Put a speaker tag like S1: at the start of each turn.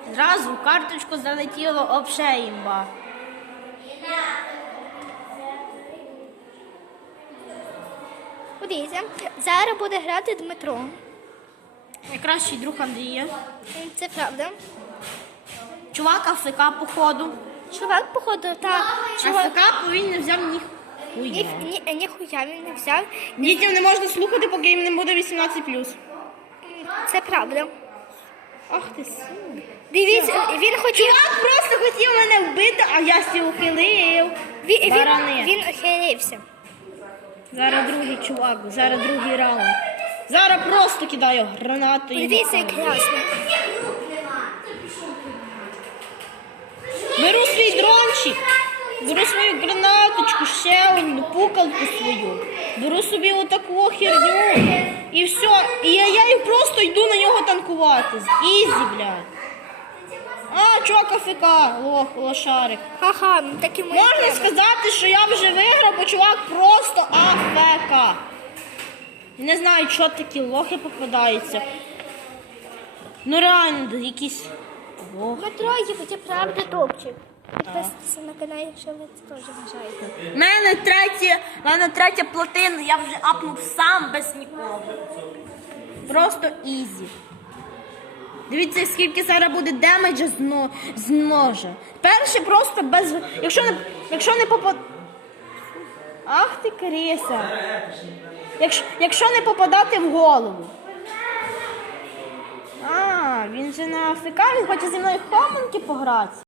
S1: Зразу в карточку залетіло обше імба.
S2: Подивіться, зараз буде грати Дмитро.
S1: Найкращий друг Андрія.
S2: Це правда.
S1: Чувак АФК, походу.
S2: Чувак, походу, так. Чувак,
S1: АФК він не взяв ніхуя.
S2: ніхуя він не взяв.
S1: Дітям не можна слухати, поки їм не буде 18+.
S2: Це правда.
S1: Ах ти син.
S2: Дивіться, він хотів.
S1: Чувак просто хотів мене вбити, а я сі ухилив. Барани.
S2: Він охилився.
S1: Зараз другий чувак, зараз другий раунд. Зараз просто кидаю гранату.
S2: Дивіться, як ясно.
S1: Беру свій дрончик, беру свою гранаточку, ще одну пукалку свою. Беру собі отаку херню. І все. І я просто йду на нього танкувати. Ізі, блядь. А, чувак АФК, лошарик.
S2: Ха-ха, ну так і ми.
S1: Можна сказати, що я вже виграв, бо чувак просто АФК. Не знаю, що такі лохи попадаються. Ну реально, якісь лохи.
S2: Дмитро, є правда топчик. Підписуйтесь на канал, якщо ви це теж бажаєте.
S1: У мене третя платина, я вже апнув сам без нікого. Просто ізі. Дивіться, скільки зараз буде демеджа з ножа. Перше просто без... Якщо не попад... Ах ти, Криса. Якщо не попадати в голову. А, він же на АФК, він хоче зі мною в хованки пограти.